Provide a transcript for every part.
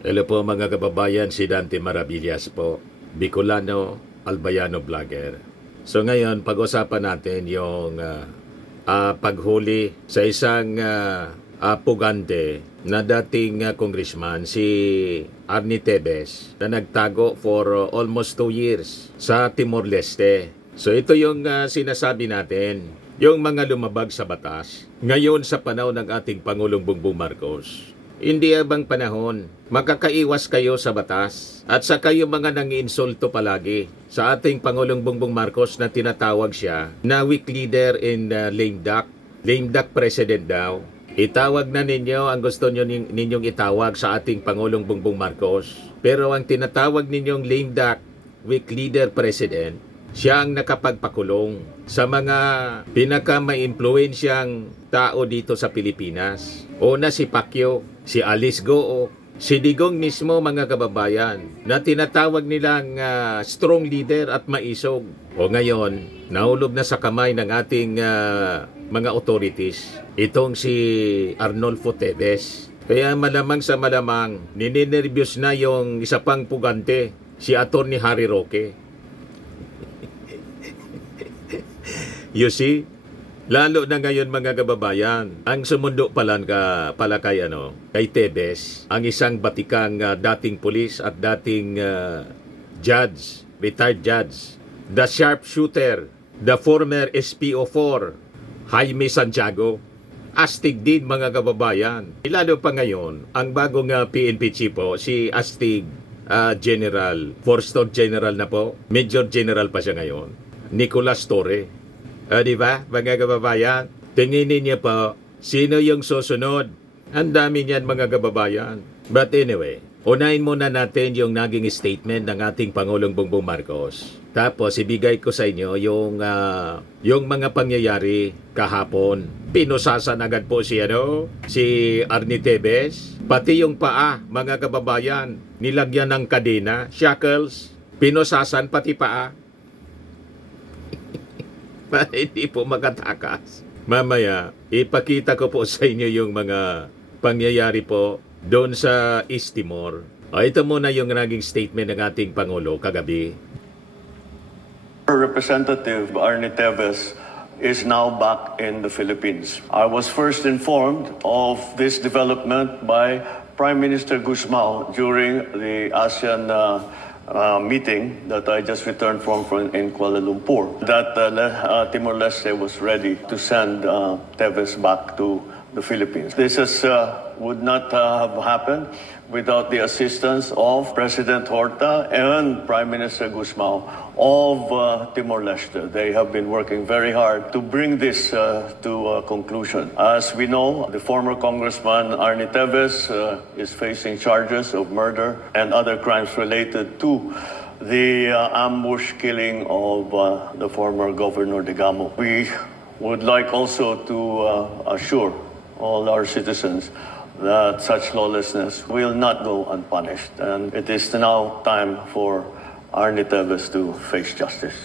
Hello po mga kababayan, si Dante Maravillas po, Bicolano, Albayano Vlogger. So ngayon, pag-usapan natin yung paghuli sa isang pugante na dating congressman, si Arnie Tevez, na nagtago for almost 2 years sa Timor-Leste. So ito yung sinasabi natin, yung mga lumabag sa batas, ngayon sa panahon ng ating Pangulong Bongbong Marcos. Hindi abang panahon, makakaiwas kayo sa batas at sa kayo mga nangiinsulto palagi sa ating Pangulong Bongbong Marcos na tinatawag siya na weak leader in lame duck president daw. Itawag na ninyo ang gusto ninyong itawag sa ating Pangulong Bongbong Marcos. Pero ang tinatawag ninyong lame duck weak leader president, siya ang nakapagpakulong sa mga pinaka-maimpluwensyang tao dito sa Pilipinas. Una si Pacquiao, si Alice Goo, si Digong mismo mga kababayan na tinatawag nilang strong leader at maisog. O ngayon, nahulog na sa kamay ng ating mga authorities itong si Arnolfo Tevez. Kaya malamang sa malamang, ninenervyos na yung isa pang pugante, si Atty. Harry Roque. You see? Lalo na ngayon mga kababayan, ang sumundo pala kay Tevez, ang isang batikang dating pulis at dating judge, retired judge, the sharpshooter, the former SPO4, Jaime Santiago. Astig din mga kababayan. Lalo pa ngayon, ang bagong PNP chief po, si Astig General, 4-star General na po, Major General pa siya ngayon, Nicolas Torre. Di ba, mga kababayan? Tinginin niyo po, sino yung susunod? Ang dami niyan, mga kababayan. But anyway, unahin muna natin yung naging statement ng ating Pangulong Bongbong Marcos. Tapos, ibigay ko sa inyo yung mga pangyayari kahapon. Pinusasan agad po si Arnie Tevez. Pati yung paa, mga kababayan, nilagyan ng kadena, shackles, pinusasan pati paa. Para hindi po makatakas. Mamaya, ipakita ko po sa inyo yung mga pangyayari po doon sa East Timor. Ito muna yung naging statement ng ating Pangulo kagabi. Representative Arnie Tevez is now back in the Philippines. I was first informed of this development by Prime Minister Gusmao during the ASEAN meeting that I just returned from in Kuala Lumpur, that Timor-Leste was ready to send Tevez back to the Philippines. This would not have happened without the assistance of President Horta and Prime Minister Gusmao of Timor-Leste. They have been working very hard to bring this to a conclusion. As we know, the former Congressman Arnie Tevez is facing charges of murder and other crimes related to the ambush killing of the former Governor Digamo. We would like also to assure all our citizens that such lawlessness will not go unpunished. And it is now time for Arnie Tevez to face justice.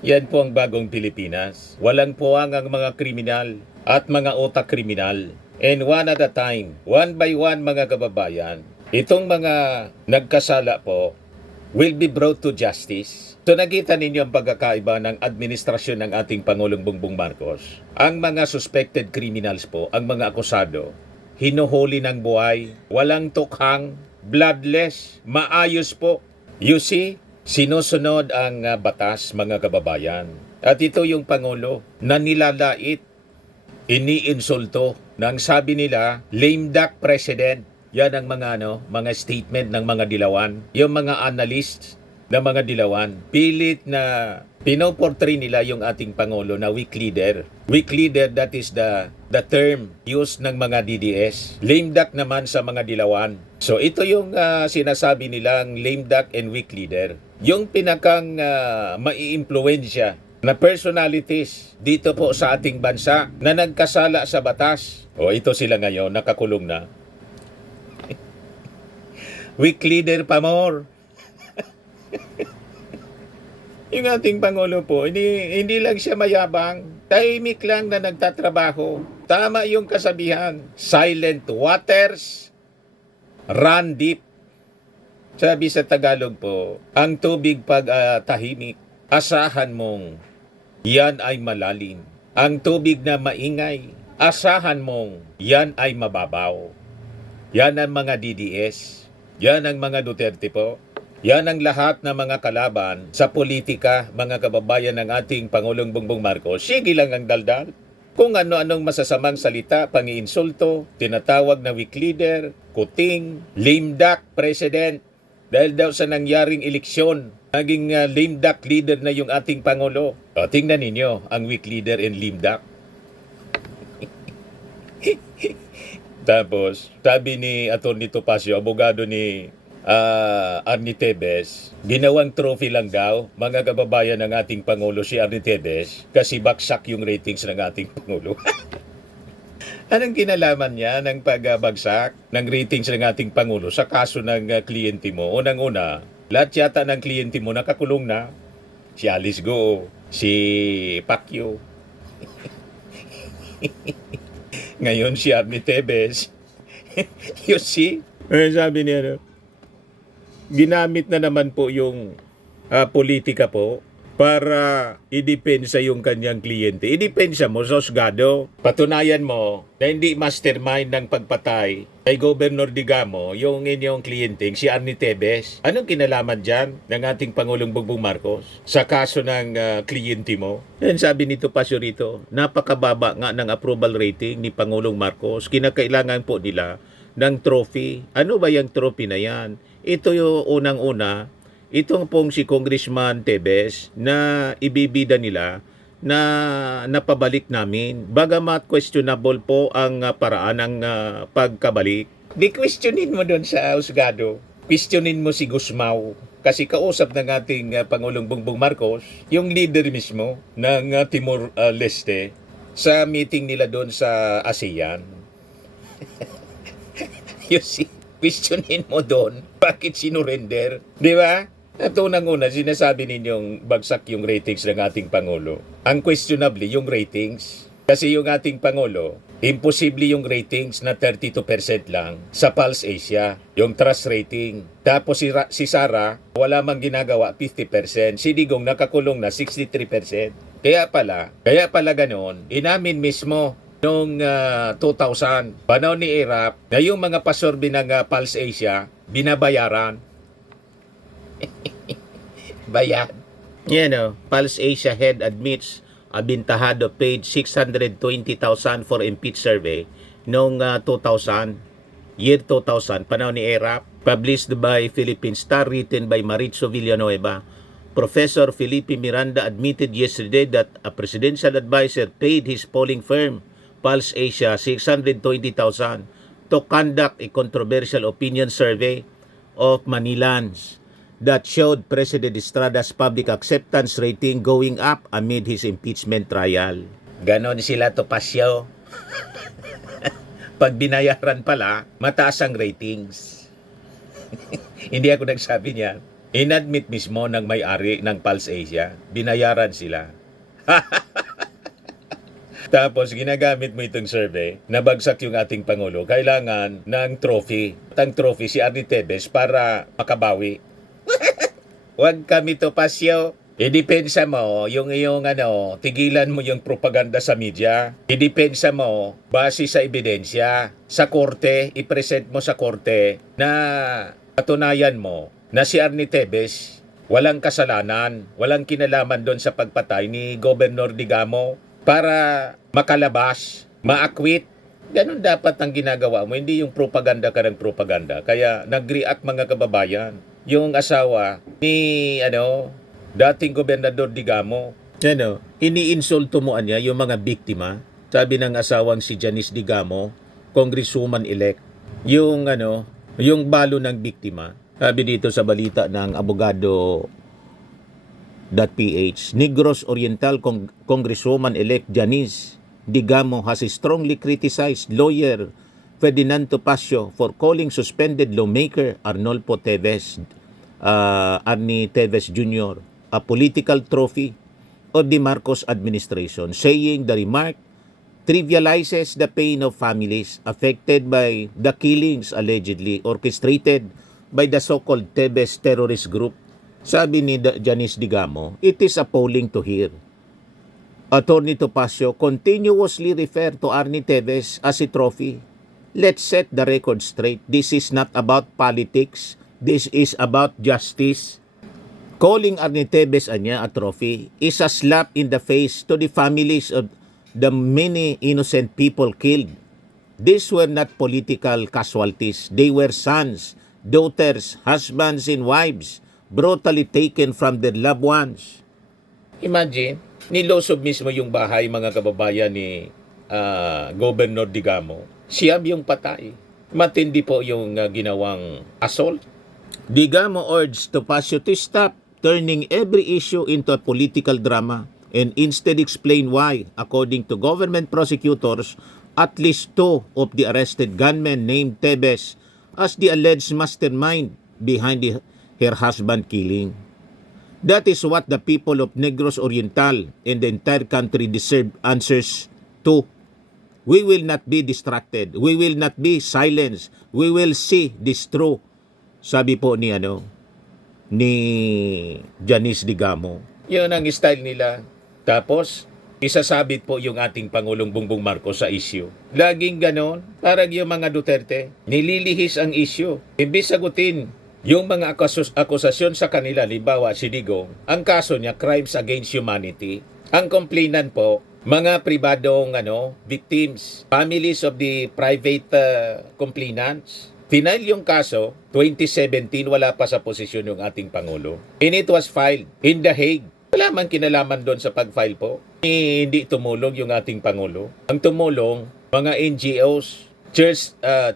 Yan po ang bagong Pilipinas. Walang puwang ang mga kriminal at mga otak kriminal. And one at a time, one by one mga kababayan, itong mga nagkasala po will be brought to justice. So nakita ninyo ang pagkakaiba ng administrasyon ng ating Pangulong Bongbong Marcos. Ang mga suspected criminals po, ang mga akusado, hinuhuli ng buhay, walang tukhang, bloodless, maayos po. You see, sinusunod ang batas mga kababayan. At ito yung Pangulo na nilalait, iniinsulto, nang sabi nila, lame duck president. Yan ang mga statement ng mga dilawan, yung mga analysts ng mga dilawan. Pilit na pinoportray nila yung ating Pangulo na weak leader. Weak leader, that is the term used ng mga DDS. Lame duck naman sa mga dilawan. So ito yung sinasabi nilang lame duck and weak leader. Yung pinakang maiimpluwensya na personalities dito po sa ating bansa na nagkasala sa batas. O ito sila ngayon, nakakulong na. Weak leader pa more. Yung ating Pangulo po, hindi lang siya mayabang. Tahimik lang na nagtatrabaho. Tama yung kasabihan. Silent waters Run deep. Sabi sa Tagalog po, ang tubig pag tahimik, asahan mong yan ay malalim. Ang tubig na maingay, asahan mong yan ay mababaw. Yan ang mga DDS. Yan ang mga Duterte po. Yan ang lahat ng mga kalaban sa politika, mga kababayan ng ating Pangulong Bongbong Marcos. Sige lang ang daldal. Kung ano-anong masasamang salita, pangiinsulto, tinatawag na weak leader, kuting, lame duck president. Dahil daw sa nangyaring eleksyon, naging lame duck leader na yung ating Pangulo. O, tingnan ninyo ang weak leader and lame duck. Tapos, sabi ni Atty. Topacio, abogado ni Arnie Tevez, ginawang trophy lang daw, mga kababayan ng ating Pangulo si Arnie Tevez, kasi baksak yung ratings ng ating Pangulo. Anong kinalaman niya ng pagbagsak ng ratings ng ating Pangulo sa kaso ng kliyente mo? Unang-una, lahat yata ng kliyente mo nakakulong na. Si Alice Go, si Pacquiao. Ngayon si Arnie Tevez. You see? Sabi niya, ginamit na naman po yung politika po para idepensa yung kanyang kliyente. Idepensa mo sa husgado. Patunayan mo na hindi mastermind ng pagpatay kay Governor Digamo yung inyong kliyente, si Arnie Tevez. Anong kinalaman dyan ng ating Pangulong Bongbong Marcos sa kaso ng kliyente mo? Yan sabi nito Pasyo rito, napakababa nga ng approval rating ni Pangulong Marcos. Kinakailangan po nila ng trophy. Ano ba yung trophy na yan? Ito yung unang-una, itong pong si Congressman Tevez na ibibida nila na napabalik namin. Bagamat questionable po ang paraan ng pagkabalik. Di questionin mo doon sa husgado. Questionin mo si Gusmao. Kasi kausap ng ating Pangulong Bongbong Marcos, yung leader mismo ng Timor-Leste sa meeting nila doon sa ASEAN. You see, questionin mo doon. Bakit sinurrender? Di ba? At unang-una, sinasabi ninyong bagsak yung ratings ng ating Pangulo. Ang questionably, yung ratings. Kasi yung ating Pangulo, imposible yung ratings na 32% lang sa Pulse Asia, yung trust rating. Tapos si Sara, wala mang ginagawa, 50%. Si Digong nakakulong na 63%. Kaya pala ganoon, inamin mismo noong 2000, panahon ni Erap, na yung mga pasorbi ng Pulse Asia, binabayaran. Bayad. Yan o, Pulse Asia head admits Abintahado paid 620,000 for impeach survey noong 2000, year 2000, panahon ni ERAP, published by Philippine Star, written by Maritzo Villanueva. Professor Felipe Miranda admitted yesterday that a presidential advisor paid his polling firm, Pulse Asia, 620,000 to conduct a controversial opinion survey of Manilans that showed President Estrada's public acceptance rating going up amid his impeachment trial. Ganon sila to Pasyo. Pag binayaran pala, mataas ang ratings. Hindi ako nagsabi niyan. Inadmit mismo ng may-ari ng Pulse Asia. Binayaran sila. Tapos ginagamit mo itong survey, nabagsak yung ating Pangulo, kailangan ng trophy. Ang trophy si Arnie Tevez para makabawi. Huwag kami to Pasyo. Idepensa mo yung iyong tigilan mo yung propaganda sa media. Idepensa mo base sa ebidensya. Sa korte, ipresent mo sa korte na patunayan mo na si Arnie Tevez walang kasalanan, walang kinalaman doon sa pagpatay ni Governor Digamo para makalabas, maakwit. Ganun dapat ang ginagawa mo, hindi yung propaganda ka ng propaganda. Kaya nag-react mga kababayan. Yung asawa ni dating Gobernador Digamo, iniinsulto mo niya yung mga biktima. Sabi ng asawang si Janice Digamo, Congresswoman-elect, yung balo ng biktima. Sabi dito sa balita ng abogado.ph, Negros Oriental Congresswoman-elect Janice Digamo has strongly criticized lawyer Ferdinand Topacio for calling suspended lawmaker Arnolfo Tevez, Arnie Tevez Jr., a political trophy of the Marcos administration, saying the remark trivializes the pain of families affected by the killings allegedly orchestrated by the so-called Tebes terrorist group. Sabi ni Janice Digamo, it is appalling to hear Attorney Topacio continuously refer to Arnie Tevez as a trophy. Let's set the record straight. This is not about politics. This is about justice. Calling Arnie Tevez anya a trophy is a slap in the face to the families of the many innocent people killed. These were not political casualties. They were sons, daughters, husbands, and wives brutally taken from their loved ones. Imagine, nilosob mismo yung bahay mga kababayan ni Governor Digamo. Siyam yung patay. Matindi po yung ginawang assault. Digamo urged Topacio to stop turning every issue into a political drama and instead explain why, according to government prosecutors, at least 2 of the arrested gunmen named Tebes as the alleged mastermind behind her husband killing. That is what the people of Negros Oriental and the entire country deserve answers to. We will not be distracted. We will not be silenced. We will see this true. Sabi po ni Janice Digamo. Yun ang style nila. Tapos, isasabit po yung ating Pangulong Bongbong Marcos sa issue. Laging ganon, parang yung mga Duterte, nililihis ang issue. Imbis sagutin yung mga akusasyon sa kanila, libawa si Digong, ang kaso niya, crimes against humanity. Ang complainant po, mga pribadong victims, families of the private complainants. Final yung kaso, 2017, wala pa sa posisyon yung ating Pangulo. And it was filed in The Hague. Wala man kinalaman doon sa pag-file po. Hindi tumulong yung ating Pangulo. Ang tumulong, mga NGOs,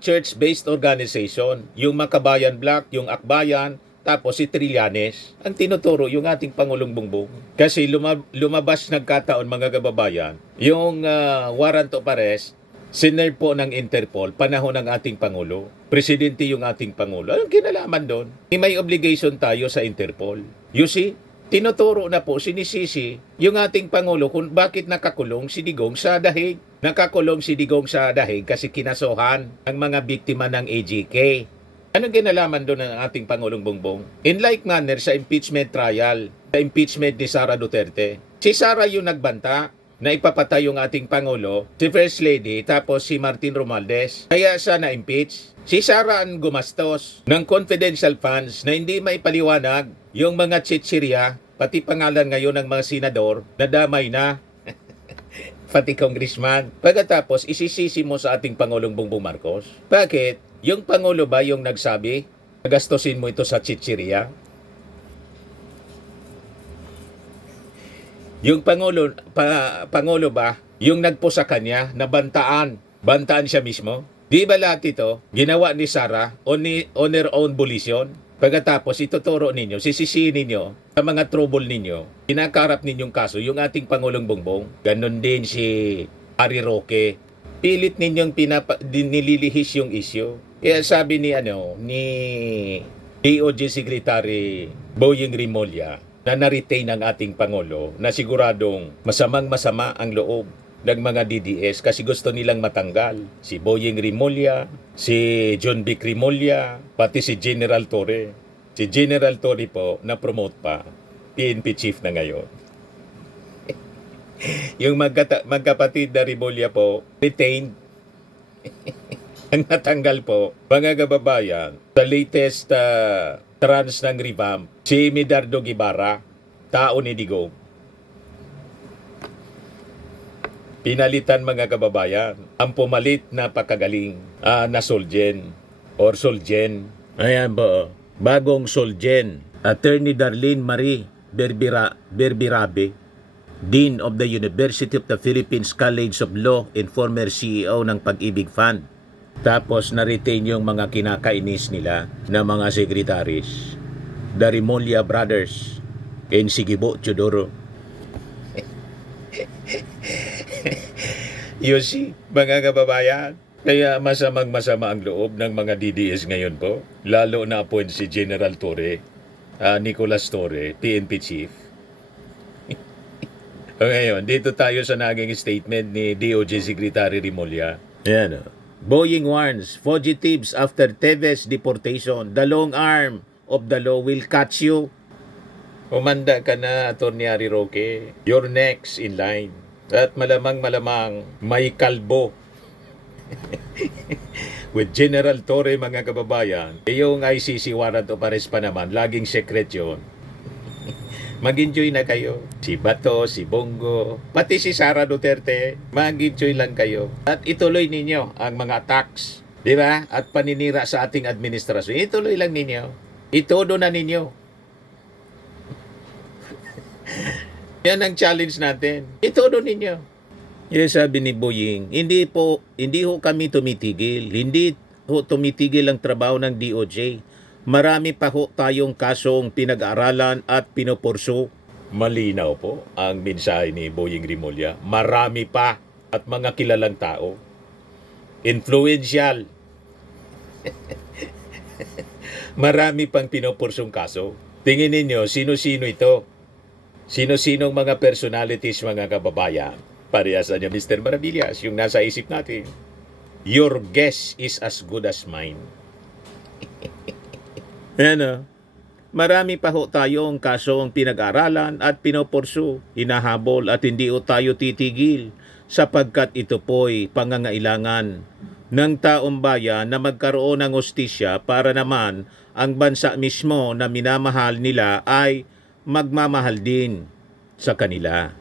church-based organization, yung Makabayan Black, yung Akbayan, tapos si Trillanes, ang tinuturo yung ating Pangulong Bongbong. Kasi lumabas nagkataon mga kababayan, yung warrant of arrest, sinerve po ng Interpol, panahon ng ating Pangulo. Presidente yung ating Pangulo. Anong kinalaman doon? May obligation tayo sa Interpol. You see? Tinuturo na po, sinisisi yung ating Pangulo kung bakit nakakulong si Digong sa Dahig. Nakakulong si Digong sa Dahig kasi kinasuhan ang mga biktima ng AGK. Anong kinalaman doon ng ating Pangulong Bongbong? In like manner sa impeachment trial, sa impeachment ni Sara Duterte, si Sara yung nagbanta na ipapatay yung ating Pangulo, si First Lady, tapos si Martin Romualdez. Kaya siya na-impeach. Si Sara ang gumastos ng confidential funds na hindi maipaliwanag yung mga chichirya, pati pangalan ngayon ng mga senador na damay na, pati congressman. Pagkatapos, isisisi mo sa ating Pangulong Bongbong Marcos. Bakit? Yung Pangulo ba yung nagsabi, gastusin mo ito sa chichirya? Yung Pangulo ba, yung nagpo sa kanya na bantaan siya mismo? Di ba lahat ito, ginawa ni Sara on her own volition? Pagkatapos ituturo ninyo, sisisihin ninyo sa mga trouble ninyo, kinakarap ninyong kaso, yung ating Pangulong Bongbong, ganun din si Ari Roque. Pilit ninyong nililihis yung issue. Kaya sabi ni DOJ Secretary Boyeng Rimulya, na na-retain ang ating Pangulo na siguradong masamang-masama ang loob ng mga DDS kasi gusto nilang matanggal si Boyeng Rimulya, si John Vic Rimulya, pati si General Torre. Si General Torre po na-promote pa, PNP chief na ngayon. Yung magkapatid na Rimulya po, retained. Ang natanggal po, mga kababayan, sa latest trans ng revamp, si Medardo Guevara, tao ni Digong. Pinalitan mga kababayan, ang pumalit na pakagaling na Solgen or Solgen. Ayan po, bagong Solgen. Attorney Darlene Marie Berbirabe, Dean of the University of the Philippines College of Law and former CEO ng Pag-ibig Fund. Tapos na-retain yung mga kinakainis nila na mga secretaries. The Rimulya Brothers and Sigibo Chodoro. You see, mga kababayan, kaya masamang-masama ang loob ng mga DDS ngayon po. Lalo na appoint si General Torre, Nicolas Torre, PNP Chief. Ngayon, dito tayo sa naging statement ni DOJ Secretary Rimulya. Ayan, Boeing warns fugitives after Teves deportation. The long arm of the law will catch you. Umanda ka na, Atty. Harry Roque. You're next in line. At malamang may kalbo. With General Torre, mga kababayan, yung ICC warrant of arrest pa naman, laging secret yun. Mag-enjoy na kayo. Si Bato, si Bongo, pati si Sara Duterte, mag-enjoy lang kayo. At ituloy ninyo ang mga attacks, di ba? At paninira sa ating administrasyon. Ituloy lang ninyo. Itodo na ninyo. Yan ang challenge natin. Itodo ninyo. Yes, sabi ni Boying, hindi ho kami tumitigil. Hindi ho tumitigil ang trabaho ng DOJ. Marami pa ho tayong kasong pinag-aralan at pinupurso. Malinaw po ang mensahe ni Boying Rimulya. Marami pa at mga kilalang tao. Influential. Marami pang pinupursong kaso. Tingin ninyo, sino-sino ito? Sino-sinong mga personalities, mga kababayan? Parehas na niya, Mr. Maravillas, yung nasa isip natin. Your guess is as good as mine. Ano? Marami pa ho tayong kasong pinag-aralan at pinupurso, hinahabol at hindi ho tayo titigil sapagkat ito po'y pangangailangan ng taong bayan na magkaroon ng hustisya para naman ang bansa mismo na minamahal nila ay magmamahal din sa kanila.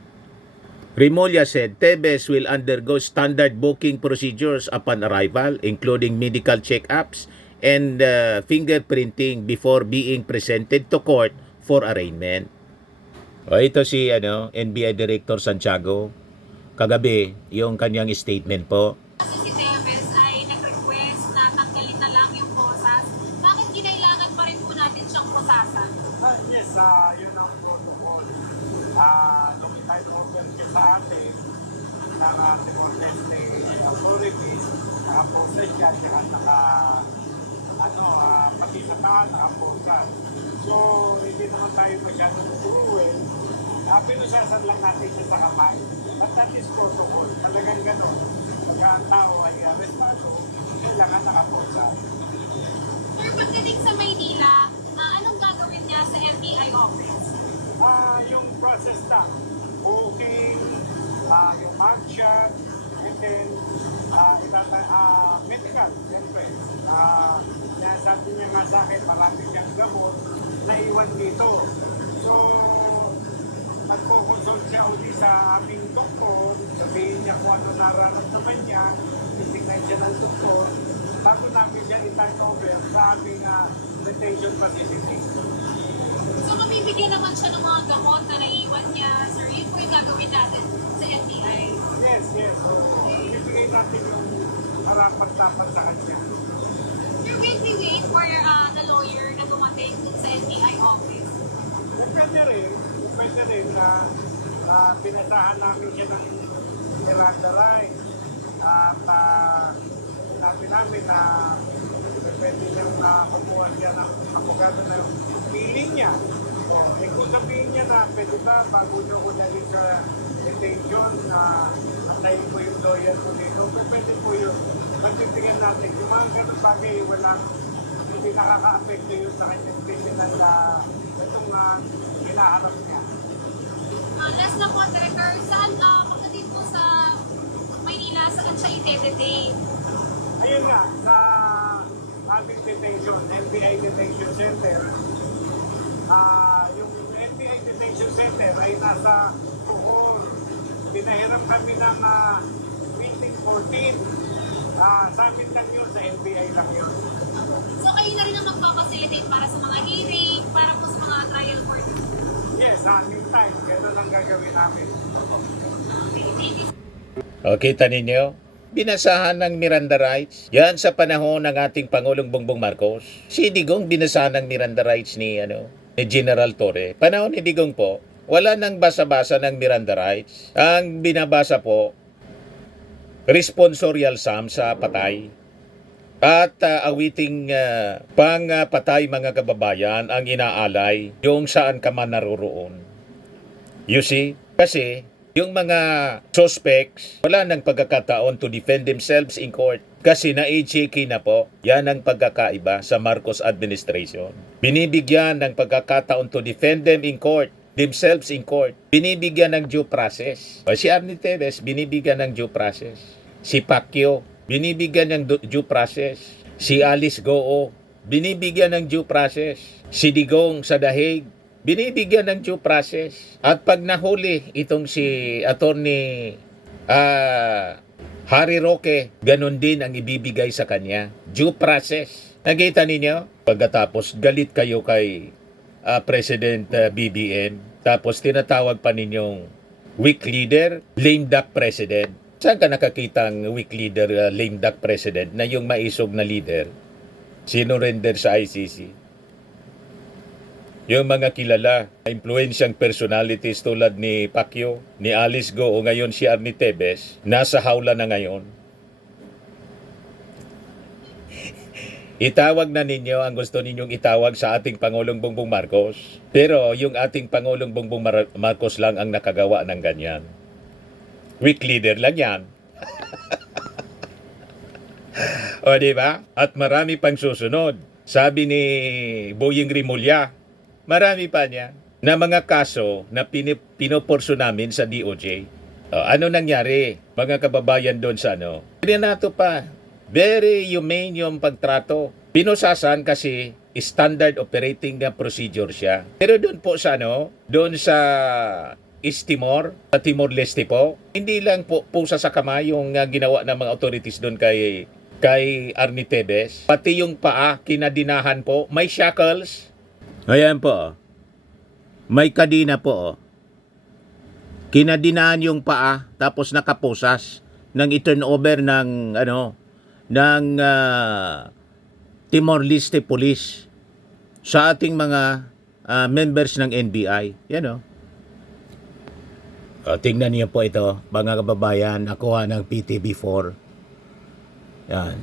Rimulya said Teves will undergo standard booking procedures upon arrival, including medical check-ups and fingerprinting before being presented to court for arraignment. O ito si NBI Director Santiago. Kagabi, yung kanyang statement po. Kasi si Teves ay nag-request na tanggalin na lang yung posas. Bakit kinailangan pa rin po natin siyang posasan? Yes, yun ang protocol. Nung itayo sa atin ng Timor-Leste authorities, nakaposa siya at pati sa tahan nakaposa. So, hindi naman tayo masyadong turuin. Pinusasan lang natin siya sa kamay. But that is protocol. Talagang gano'n. Pagka ang tao ay arestado, kailangan nakaposa. Sir, pagdating sa Maynila, anong gagawin niya sa FBI office? Yung process na, booking, yung mugshot, and then, medical, siyempre. Sabi niya nga sa akin, marami niyang gamot na iwan dito. So, magkukonsult siya uli sa aming doktor, sabihin niya kung ano nararamdaman niya, titignan siya ng doktor, bago namin siya i-turn over sa aming detention facility. So, mamibigyan naman siya ng mga gamot na naiwan niya. Sir, yun po yung gagawin natin sa FBI. Yes. So, ibigay natin yung harapan-tapan sa kanya. Sir, will we wait for the lawyer na dumating sa FBI office? Pwede rin na pinasahan namin siya ng Miranda rights at sinabi namin na pwede niyang kumuha siya ng abogado na piling niya. So, kung sabihin niya na pwede ba bago niyo ko dali sa detention na antayin ko yung lawyer ko dito, pwede po yun. Magbibigyan natin. Yung mga ganun bagay, hindi nakaka-apekto yun sa kanyang criminal itong hinaharap niya. Last na po, Director, saan pagdating po sa Maynila, saan siya i-detain? Ayun nga, sa aming detention, NBI Detention Center, yung NBI Detention Center ay nasa Puhol. Pinahiram kami ng meeting 14. Sa amin lang yun, sa NBI lang yun. So, kayo na rin ang magpapacilitate para sa mga hearing, para po sa mga trial court? Yes, anytime. Ganun ang gagawin namin. Okay, thank you. O, kita ninyo? Binasahan ng Miranda rights. Yan sa panahon ng ating Pangulong Bongbong Marcos. Si Digong binasahan ng Miranda rights ni General Torre. Panahon ni Digong po, wala nang basa-basa ng Miranda rights. Ang binabasa po, responsorial sum sa patay. At awiting pang-patay, mga kababayan, ang inaalay yung saan ka man naroroon. You see? Kasi Yung mga suspects, wala nang pagkakataon to defend themselves in court. Kasi na-AJK na po. Yan ang pagkakaiba sa Marcos administration. Binibigyan ng pagkakataon to defend themselves in court. Binibigyan ng due process. O si Arnie Teves, binibigyan ng due process. Si Pacquiao, binibigyan ng due process. Si Alice Goo, binibigyan ng due process. Si Digong sa Dahig, binibigyan ng due process. At pag nahuli itong si Attorney Harry Roque, ganun din ang ibibigay sa kanya. Due process. Nakita ninyo? Pagkatapos galit kayo kay President BBM, tapos tinatawag pa ninyong weak leader, lame duck president. Saan ka nakakitang weak leader, lame duck president na yung maisog na leader sinurrender sa ICC? Yung mga kilala, influensyang personalities tulad ni Pacquiao, ni Alice Goo, o ngayon si Arnie Teves, nasa hawla na ngayon. Itawag na ninyo ang gusto ninyong itawag sa ating Pangulong Bongbong Marcos. Pero yung ating Pangulong Bongbong Marcos lang ang nakagawa ng ganyan. Weak leader lang yan. O diba? At marami pang susunod. Sabi ni Boying Rimulya, marami pa niya na mga kaso na pinoporso namin sa DOJ. Ano nangyari, mga kababayan doon sa ano? Pinato pa. Very humane yung pagtrato. Pinusasan kasi standard operating na procedure siya. Pero doon po sa ano, doon sa East Timor, sa Timor-Leste po, hindi lang po pusa sa kamay yung ginawa ng mga authorities doon kay Arnie Teves. Pati yung paa, kinadinahan po. May shackles. Ayan po. May kadina po. Kinadinahan yung paa, tapos nakapusas ng i-turnover ng Timor-Leste Police sa ating mga members ng NBI. Yan tingnan niyo po ito, mga kababayan, nakuha ng PTB4. Yan.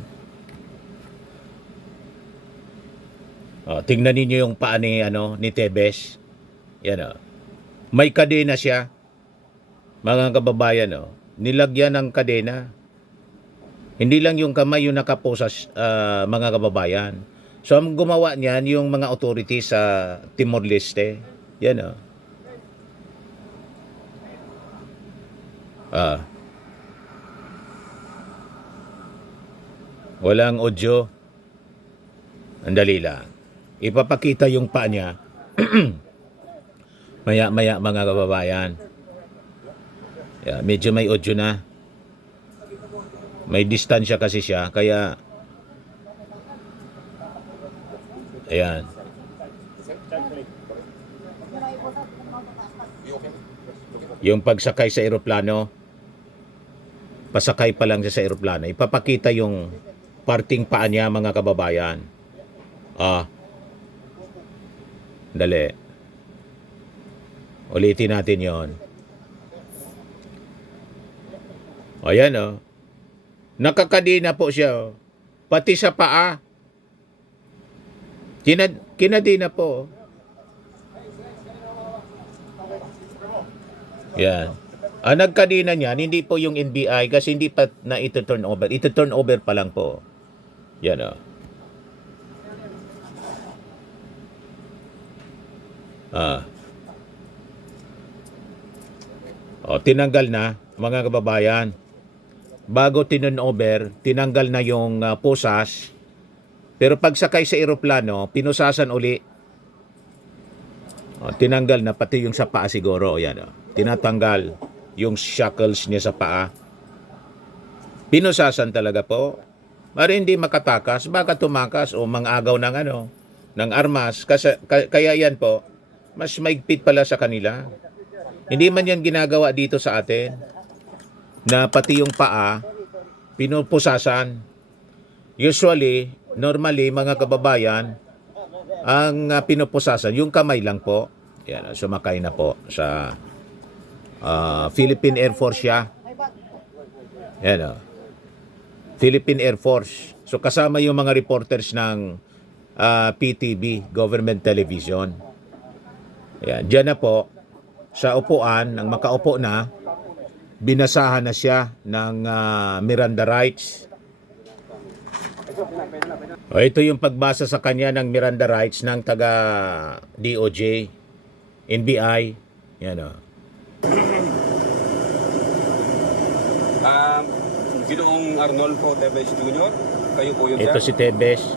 Tingnan niyo yung paa ni Teves. Yan May kadena siya. Mga kababayan, nilagyan ng kadena. Hindi lang yung kamay yung nakapusas, mga kababayan. So, ang gumawa niyan yung mga authorities sa Timor-Leste. Yan walang audio. Andali lang. Ipapakita yung paa niya. Maya-maya, mga kababayan. Medyo may audio na. May distansya kasi siya, kaya ayan. Yung pagsakay sa eroplano, pasakay pa lang siya sa eroplano, ipapakita yung parting paa niya, mga kababayan. Dali. Ulitin natin yon. Ayan nakakadina po siya. Pati sa paa. Kinadina po. Yan. Ang nagkadina niyan, hindi po yung NBI kasi hindi pa na ito-turn over. Ito-turn over pa lang po. Yan tinanggal na, mga kababayan. Bago tinurn-over, tinanggal na yung pusas. Pero pagsakay sa eroplano, pinusasan uli. Tinanggal na pati yung sa paa siguro. Yan, tinatanggal yung shackles niya sa paa. Pinusasan talaga po. Para hindi makatakas, baka tumakas o mangagaw ng armas. Kaya yan po, mas maigpit pala sa kanila. Hindi man yan ginagawa dito sa atin. Na pati yung paa, pinupusasan. Usually, normally, mga kababayan, ang pinupusasan, yung kamay lang po. Yan, sumakay na po sa Philippine Air Force siya. Yan Philippine Air Force. So kasama yung mga reporters ng PTV, Government Television. Yan, dyan na po, sa upuan, nang makaupo na, binasahan na siya ng Miranda rights. Ito yung pagbasa sa kanya ng Miranda rights ng taga DOJ, NBI. Yan o. Ginoong Arnolfo Tevez Jr., kayo po yun, Ito sir. si Tebes.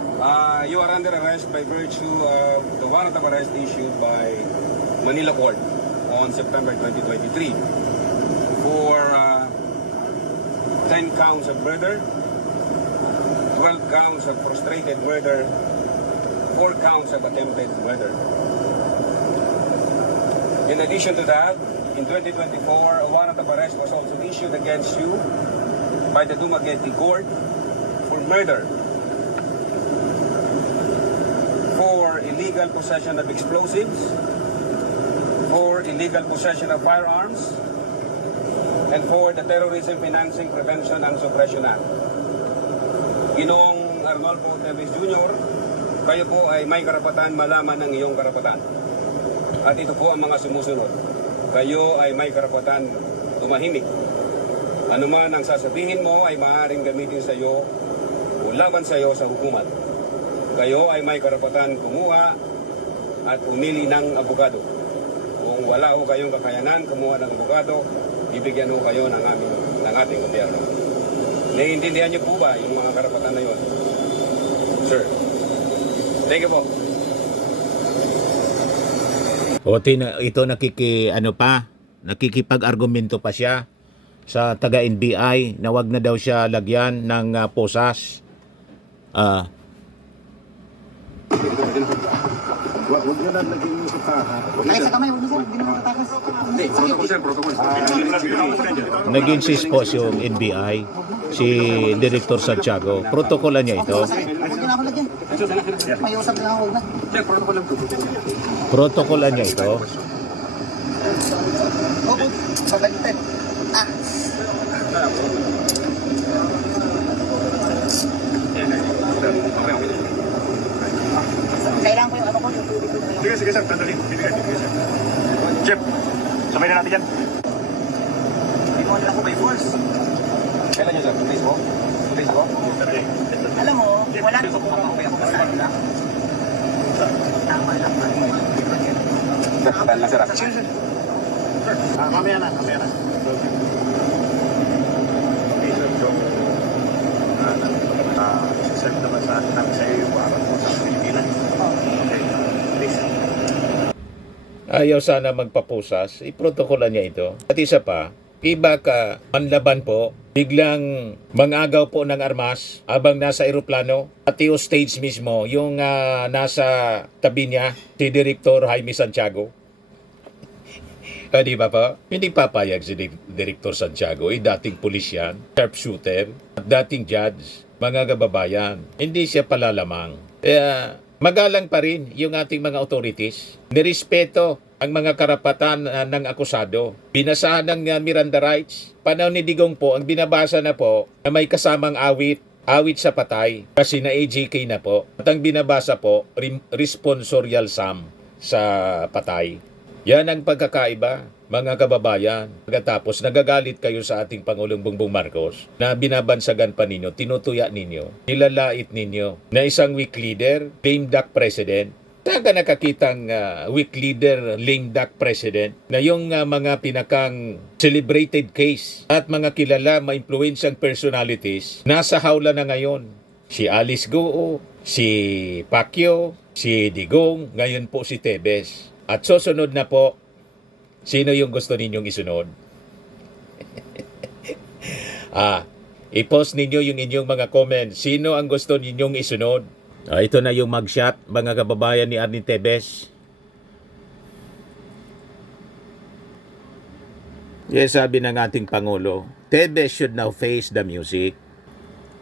You are under arrest by virtue of the warrant of arrest issued by Manila Court on September 2023 for 10 counts of murder, 12 counts of frustrated murder, 4 counts of attempted murder. In addition to that, in 2024, a warrant of arrest was also issued against you by the Dumaguete Court for murder, for illegal possession of explosives, for illegal possession of firearms, and for the Terrorism Financing Prevention and Suppression Act. Ginoong Arnolfo Tevez Jr., kayo po ay may karapatan malaman ng iyong karapatan. At ito po ang mga sumusunod. Kayo ay may karapatan tumahimik. Ano man ang sasabihin mo ay maaaring gamitin sa iyo o laban sa iyo sa hukuman. Kayo ay may karapatan kumuha at pumili ng abogado. Kung wala ho kayong kakayanan kumuha ng abogado, bibigyan ho kayo ng ating gobyerno. Naiintindihan niyo po ba yung mga karapatan na yun? Sir. Thank you po. O ito nakikipag-argumento pa siya sa taga NBI na wag na daw siya lagyan ng posas. Huwag nyo na laging yung sutahan. Ay, sa kamay, huwag na sir. Hindi naman katakas. Hindi, protocol sir, protocol. Nag-insist po yung NBI, si Director Santiago. Protokolan niya ito. Huwag nyo na ako lagyan. May usap na ako, huwag na. Sir, protocol lang po. Protokolan niya ito. Opo, pabaliktad. Ah, kailangan ko yung ano ko, yung tubig ko. Sige, sige sir, sandali. Bibigyan ko sir. Chef, sabay na natin yan. Hindi mo lang ko by force. Kailan nyo sir? 2 days po? 2 days po? Alam mo, wala ko kung ako kasali lang. Tama lang. Sir, tahan lang sir. Sige, sir. Sir, mamaya na, mamaya na. Okay, sir, so, set naman sa atin namin sa iyo yung warang mo sa Pilipinas. Okay, please. Ayaw sana magpapusas, iprotokolan niya ito. At isa pa, iba ka manlaban po, biglang mangagaw po ng armas habang nasa eroplano at stage mismo yung nasa tabi niya, si Director Jaime Santiago. Di ba po? Hindi papayag si Director Santiago, dating pulis yan, sharpshooter, at dating judge, mga kababayan. Hindi siya palalamang. Kaya magalang pa rin yung ating mga authorities. Nirespeto ang mga karapatan ng akusado. Binasahan ng Miranda rights. Panahon ni Digong po, ang binabasa na po na may kasamang awit sa patay kasi na AJK na po. At ang binabasa po, responsorial sum sa patay. Yan ang pagkakaiba, mga kababayan. Pagkatapos, nagagalit kayo sa ating Pangulong Bongbong Marcos na binabansagan pa ninyo, tinutuya ninyo, nilalait ninyo na isang weak leader, lame duck president. Saan ka nakakitang weak leader, lame duck president na yung mga pinakang celebrated case at mga kilala, ma-influensyang personalities nasa hawla na ngayon? Si Alice Goo, si Pacquiao, si Digong, ngayon po si Tebes. At susunod na po, sino yung gusto ninyong isunod? I-post ninyo yung inyong mga comments. Sino ang gusto ninyong isunod? Ito na yung mugshot, mga kababayan ni Arnie Tebes. Yes, sabi ng ating Pangulo, Tebes should now face the music.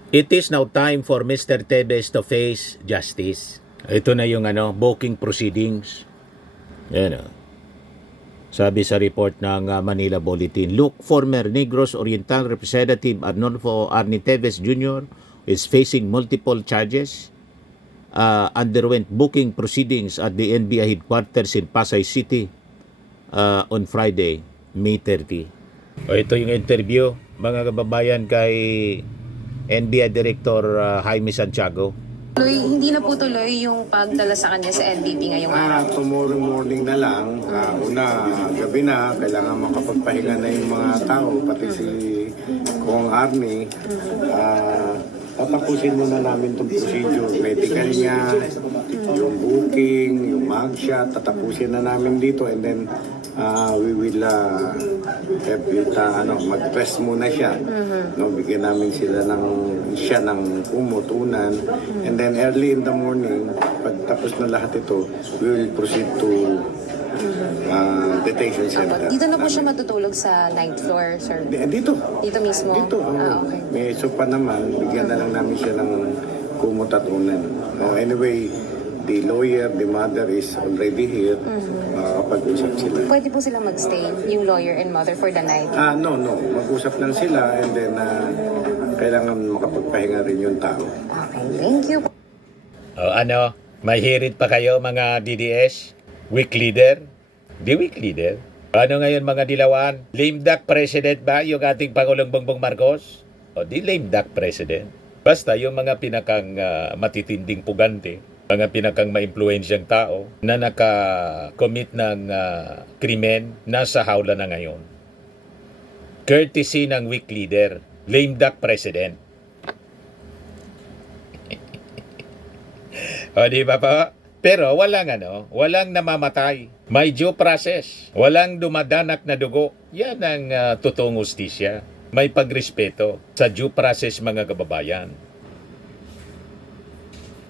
It is now time for Mr. Tebes to face justice. Ito na yung booking proceedings. Yan sabi sa report ng Manila Bulletin. Look, former Negros Oriental Representative Arnolfo Arnie Tevez Jr. is facing multiple charges. Underwent booking proceedings at the NBI headquarters in Pasay City on Friday, May 30. O ito yung interview, mga kababayan, kay NBI Director Jaime Santiago. Tuloy, hindi na po tuloy yung pagdala sa kanya sa NBP ngayong araw. Tomorrow morning na lang, gabi na, kailangan makapagpahinga na yung mga tao, pati si Kong Army. Tatapusin muna namin itong procedure, medical niya, yung booking, yung mugshot, tatapusin na namin dito, and then we will have it, mag-rest muna siya. No, bigyan namin siya ng umutunan, and then early in the morning, pagtapos na lahat ito, we will proceed to detention center. Dito na po siya matutulog sa 9th floor, sir? Dito. Dito mismo? Dito. Okay. May sopa naman, bigyan na lang namin siya ng kumot at unan. Anyway, the lawyer, the mother is already here. Makakapag-usap sila. Pwede po sila magstay, yung lawyer and mother, for the night? No. Mag-usap lang sila, and then kailangan makapagpahinga rin yung tao. Okay, thank you. May hirit pa kayo mga DDS? Weak leader? Di weak leader? Ano ngayon mga dilawan? Lame duck president ba yung ating Pangulong Bongbong Marcos? O di lame duck president. Basta yung mga pinakang matitinding pugante, mga pinakang maimpluwensyang tao na naka-commit ng krimen, nasa hawla na ngayon. Courtesy ng weak leader, lame duck president. O di ba po? Pero walang namamatay. May due process. Walang dumadanak na dugo. Yan ang totoong hustisya. May pagrespeto sa due process, mga kababayan.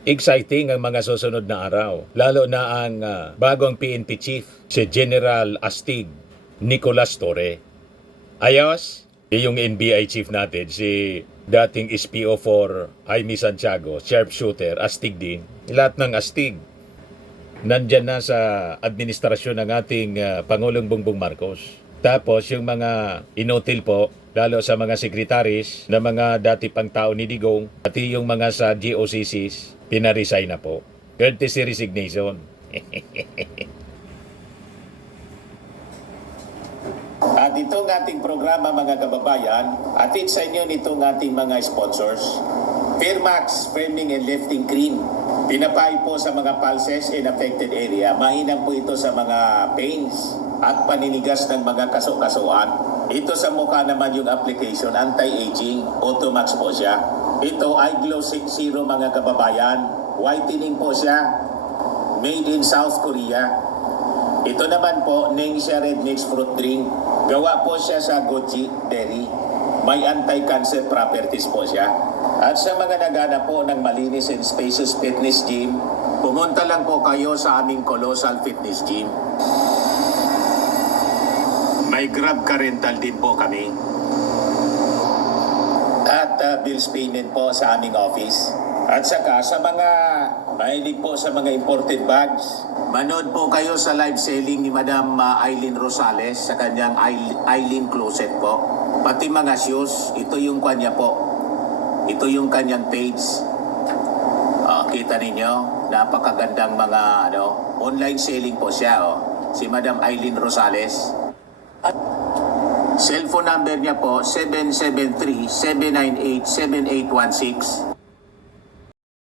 Exciting ang mga susunod na araw. Lalo na ang bagong PNP chief, si General Astig Nicolas Torre. Ayos, yung NBI chief natin, si dating SPO4 Jaime Santiago, sharpshooter, astig din. Lahat ng astig nandyan na sa administrasyon ng ating Pangulong Bongbong Marcos. Tapos yung mga inutil po, lalo sa mga sekretaris na mga dati pang tao ni Digong, pati yung mga sa GOCCs, pinaresign na po. Courtesy resignation. At itong ating programa, mga kababayan, atid sa inyo nitong ating mga sponsors. Fairmax Framing and Lifting Cream. Pinapay po sa mga pulses in affected area. Mainam po ito sa mga pains at paninigas ng mga kaso-kasuan. Ito sa mukha naman yung application, anti-aging, Automax po siya. Ito ay Glow 60, mga kababayan. Whitening po siya. Made in South Korea. Ito naman po, Ningxia Red Mix Fruit Drink. Gawa po siya sa goji berry. May anti-cancer properties po siya. At sa mga nagana po ng malinis and spacious fitness gym, pumunta lang po kayo sa aming Colossal Fitness Gym. May Grab car rental din po kami. At bills payment po sa aming office. At saka sa mga mahilig po sa mga imported bags, manood po kayo sa live selling ni Madam Aileen Rosales sa kanyang Aileen Closet po. Pati mga shoes, ito yung kanya po. Ito yung kanyang page. Kita ninyo, napakagandang mga online selling po siya. Si Madam Aileen Rosales. Cellphone number niya po, 773-798-7816.